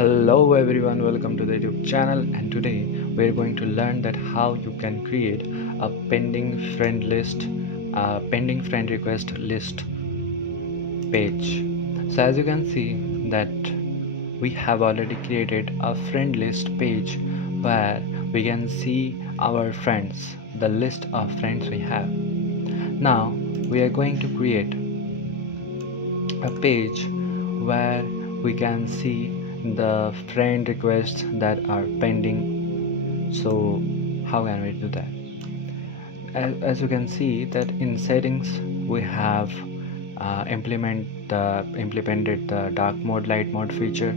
Hello everyone, welcome to the YouTube channel, and today we're going to learn that how you can create a pending friend request list page. So as you can see that we have already created a friend list page where we can see our friends, the list of friends we have. Now we are going to create a page where we can see the friend requests that are pending. So how can we do that? As you can see that in settings we have implemented the dark mode, light mode feature,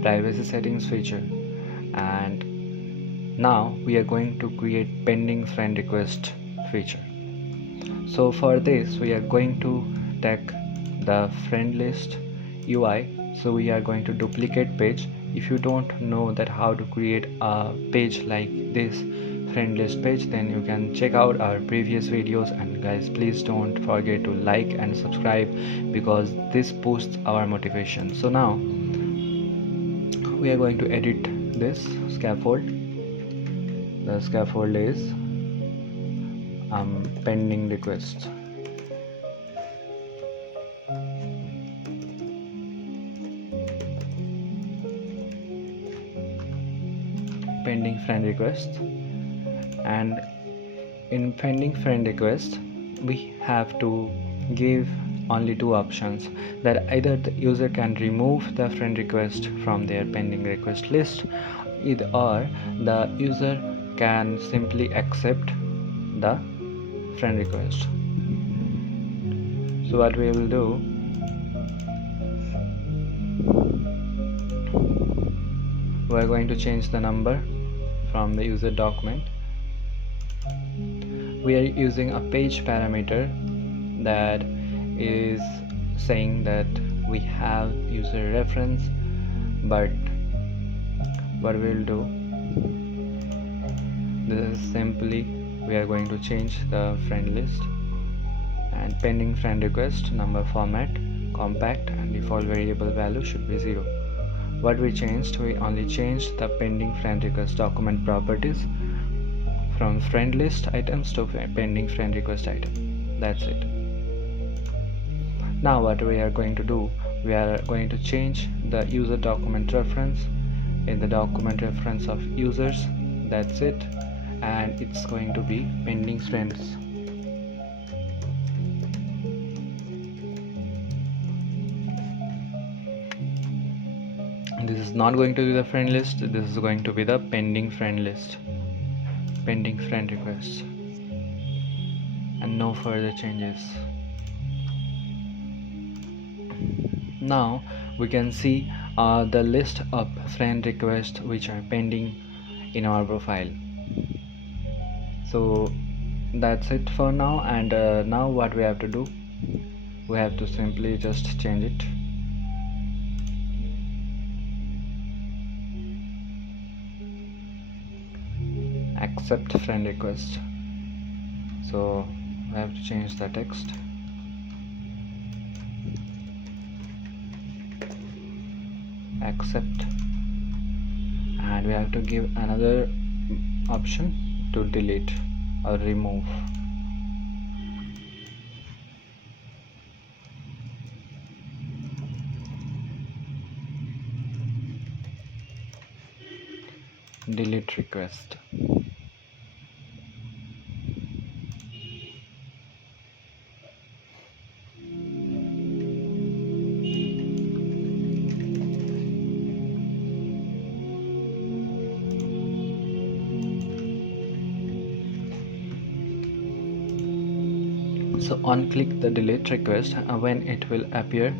privacy settings feature, and now we are going to create pending friend request feature. So for this we are going to take the friend list UI. So we are going to duplicate page. If you don't know that how to create a page like this friend list page, then you can check out our previous videos, and guys, please don't forget to like and subscribe because this boosts our motivation. So now we are going to edit this scaffold. The scaffold is pending requests. Pending friend request, and in pending friend request we have to give only two options, that either the user can remove the friend request from their pending request list, or the user can simply accept the friend request. So what we will do, we are going to change the number from the user document. We are using a page parameter that is saying that we have user reference, but what we will do, this is simply we are going to change the friend list, and pending friend request number format compact, and default variable value should be 0. What we changed, we only changed the pending friend request document properties from friend list items to pending friend request item. That's it. Now what we are going to do, we are going to change the user document reference in the document reference of users. That's it, and it's going to be pending friends. This is not going to be the friend list, this is going to be the pending friend list, pending friend requests, and no further changes. Now we can see the list of friend requests which are pending in our profile. So that's it for now, and now what we have to do, we have to simply just change it. Accept friend request. So I have to change the text. Accept, and we have to give another option to delete or remove. Delete request. So on click the delete request, when it will appear,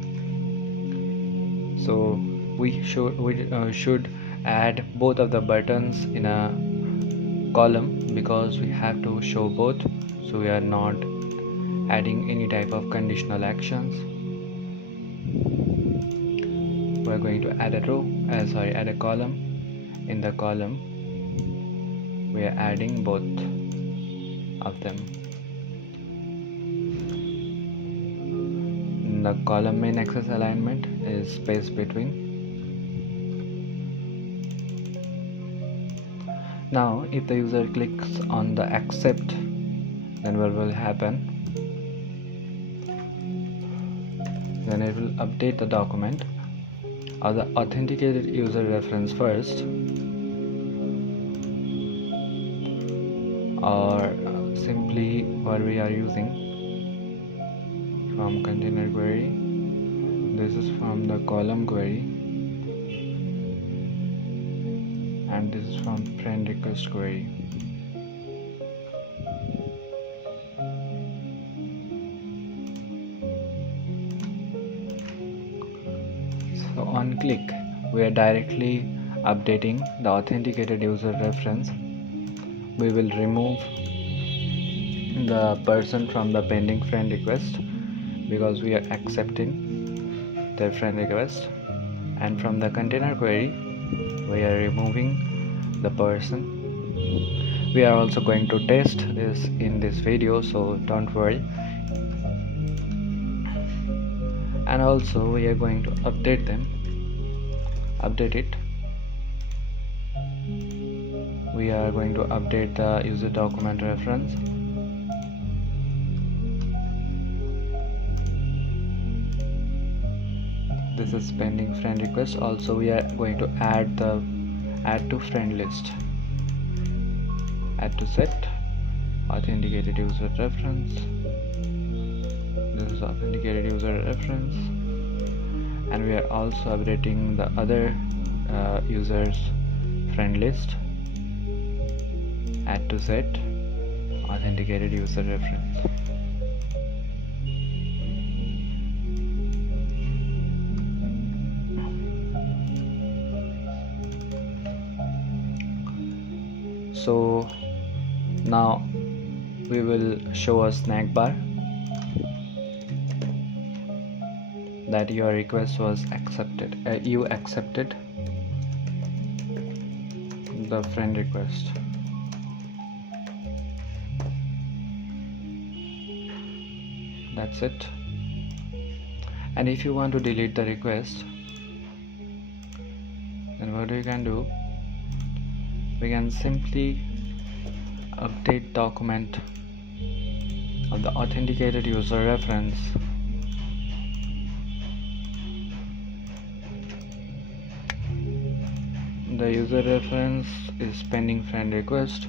so we should add both of the buttons in a column because we have to show both, so we are not adding any type of conditional actions. We are going to add a row, add a column. In the column we are adding both of them. The column main axis alignment is space between Now if the user clicks on the accept, then what will happen? Then it will update the document or the authenticated user reference first, or simply what we are using from container query. This is from the column query, and this is from friend request query. So on click, we are directly updating the authenticated user reference. We will remove the person from the pending friend request because we are accepting their friend request, and from the container query we are removing the person. We are also going to test this in this video, so don't worry. And also we are going to update it. We are going to update the user document reference. This is pending friend request. Also we are going to add to friend list, add to set authenticated user reference. This is authenticated user reference, and we are also updating the other users friend list, add to set authenticated user reference. So now we will show a snack bar that your request was accepted. You accepted the friend request. That's it. And if you want to delete the request, then what we can do? We can simply update document of the authenticated user reference. The user reference is pending friend request,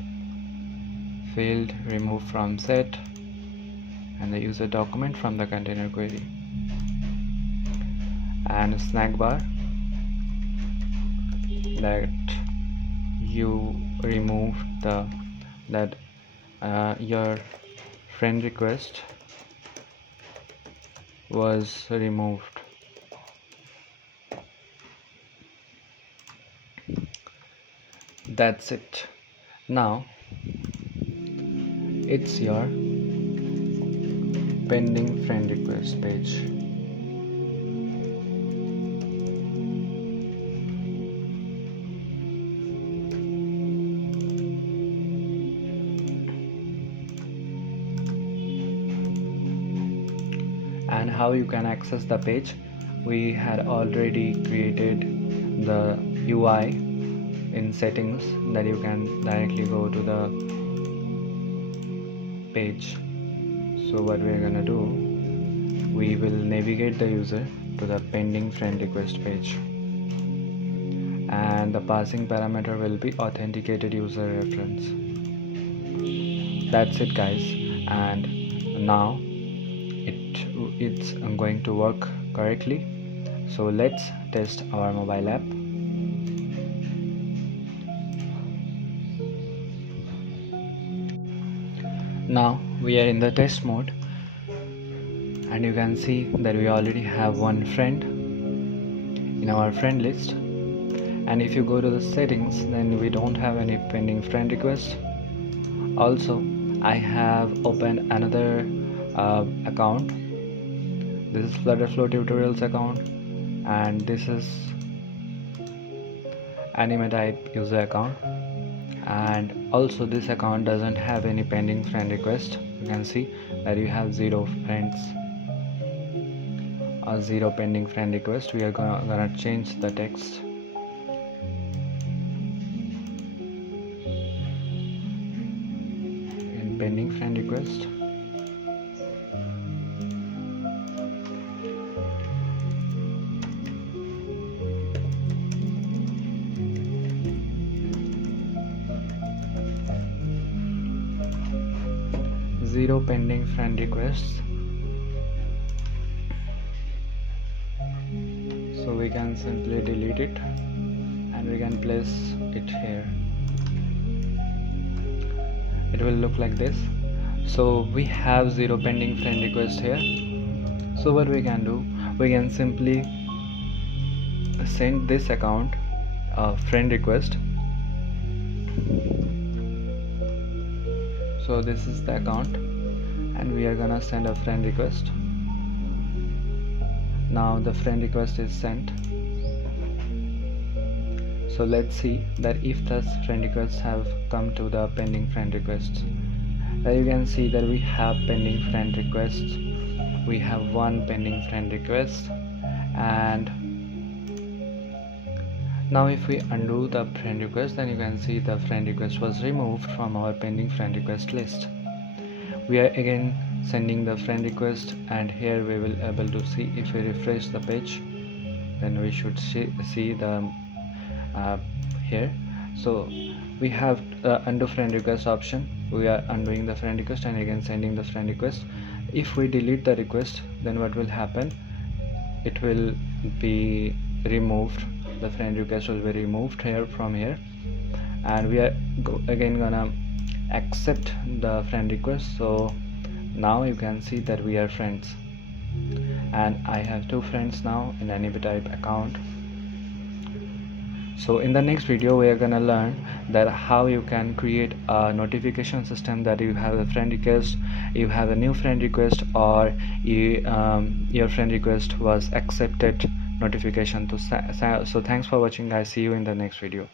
failed, removed from set, and the user document from the container query. And a snack bar that you removed your friend request was removed. That's it. Now it's your pending friend request page. And how you can access the page? We had already created the UI in settings that you can directly go to the page. So what we are gonna do, we will navigate the user to the pending friend request page, and the passing parameter will be authenticated user reference. That's it, guys. And now it's going to work correctly. So let's test our mobile app. Now we are in the test mode, and you can see that we already have one friend in our friend list. And if you go to the settings, then we don't have any pending friend requests. Also, I have opened another account. This is Flutterflow tutorials account, and this is anime type user account. And also this account doesn't have any pending friend request. You can see that you have 0 friends or 0 pending friend request. We are gonna change the text. 0 pending friend requests. So we can simply delete it and we can place it here. It will look like this. So we have 0 pending friend request here. So what we can do, we can simply send this account a friend request. So this is the account and we are gonna send a friend request. Now the friend request is sent. So let's see that if the friend requests have come to the pending friend requests. You can see that we have pending friend requests. We have one pending friend request, and now if we undo the friend request, then you can see the friend request was removed from our pending friend request list. We are again sending the friend request, and here we will able to see, if we refresh the page, then we should see the here. So we have undo friend request option. We are undoing the friend request and again sending the friend request. If we delete the request, then what will happen, it will be removed. The friend request will be removed here from here, and we are again gonna accept the friend request. So now you can see that we are friends, and I have 2 friends now in AnyBtype account. So in the next video we are gonna learn that how you can create a notification system that you have a friend request, you have a new friend request, or your friend request was accepted notification. So thanks for watching guys, see you in the next video.